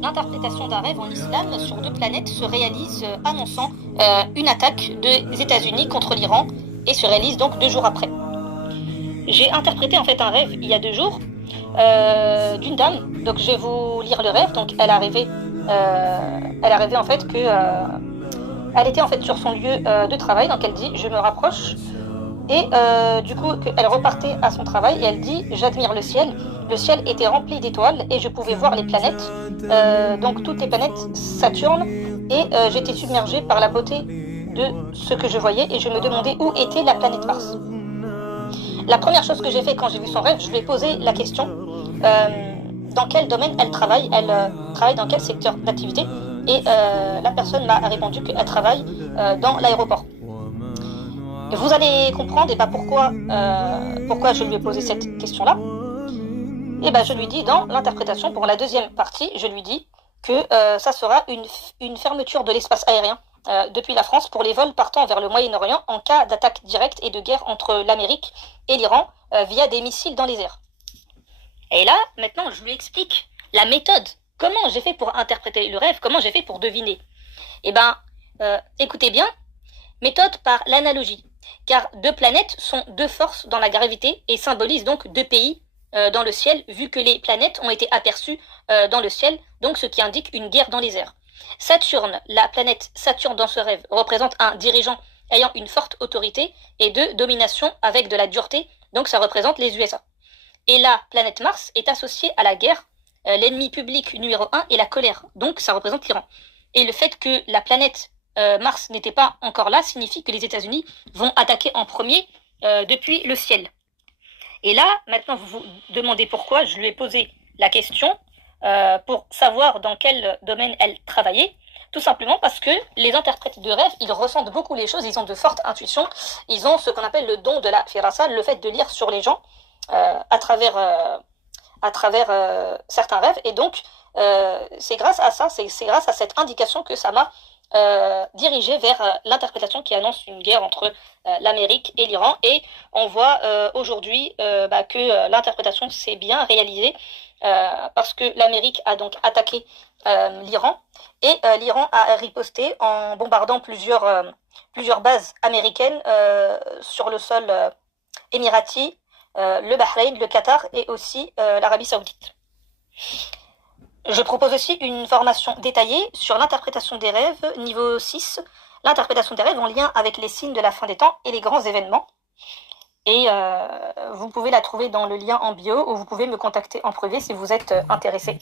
L'interprétation d'un rêve en islam sur deux planètes se réalise annonçant une attaque des États-Unis contre l'Iran et se réalise donc 2 jours après. J'ai interprété en fait un rêve il y a 2 jours d'une dame. Donc je vais vous lire le rêve. Donc elle arrivait en fait elle était en fait sur son lieu de travail. Donc elle dit je me rapproche et du coup elle repartait à son travail et elle dit j'admire le ciel. Le ciel était rempli d'étoiles et je pouvais voir les planètes. Donc toutes les planètes Saturne et j'étais submergée par la beauté de ce que je voyais et je me demandais où était la planète Mars. La première chose que j'ai fait quand j'ai vu son rêve, je lui ai posé la question dans quel domaine elle travaille, travaille dans quel secteur d'activité, et la personne m'a répondu qu'elle travaille dans l'aéroport. Vous allez comprendre pourquoi je lui ai posé cette question-là. Et ben je lui dis dans l'interprétation, pour la deuxième partie, je lui dis que ça sera une fermeture de l'espace aérien depuis la France pour les vols partant vers le Moyen-Orient en cas d'attaque directe et de guerre entre l'Amérique et l'Iran via des missiles dans les airs. Et là, maintenant, je lui explique la méthode. Comment j'ai fait pour interpréter le rêve, comment j'ai fait pour deviner. Eh ben, écoutez bien, méthode par l'analogie. Car deux planètes sont deux forces dans la gravité et symbolisent donc deux pays dans le ciel, vu que les planètes ont été aperçues dans le ciel, donc ce qui indique une guerre dans les airs. Saturne, la planète Saturne dans ce rêve, représente un dirigeant ayant une forte autorité et de domination avec de la dureté, donc ça représente les USA. Et la planète Mars est associée à la guerre, l'ennemi public numéro 1 est la colère, donc ça représente l'Iran. Et le fait que la planète Mars n'était pas encore là signifie que les États-Unis vont attaquer en premier depuis le ciel. Et là, maintenant, vous vous demandez pourquoi, je lui ai posé la question pour savoir dans quel domaine elle travaillait. Tout simplement parce que les interprètes de rêve, ils ressentent beaucoup les choses, ils ont de fortes intuitions, ils ont ce qu'on appelle le don de la firasa, le fait de lire sur les gens à travers certains rêves. Et donc, c'est grâce à ça, c'est grâce à cette indication que ça m'a dirigé vers l'interprétation qui annonce une guerre entre l'Amérique et l'Iran. Et on voit aujourd'hui que l'interprétation s'est bien réalisée parce que l'Amérique a donc attaqué l'Iran et l'Iran a riposté en bombardant plusieurs bases américaines sur le sol émirati, le Bahreïn, le Qatar et aussi l'Arabie Saoudite. Je propose aussi une formation détaillée sur l'interprétation des rêves, niveau 6, l'interprétation des rêves en lien avec les signes de la fin des temps et les grands événements. Et vous pouvez la trouver dans le lien en bio ou vous pouvez me contacter en privé si vous êtes intéressé.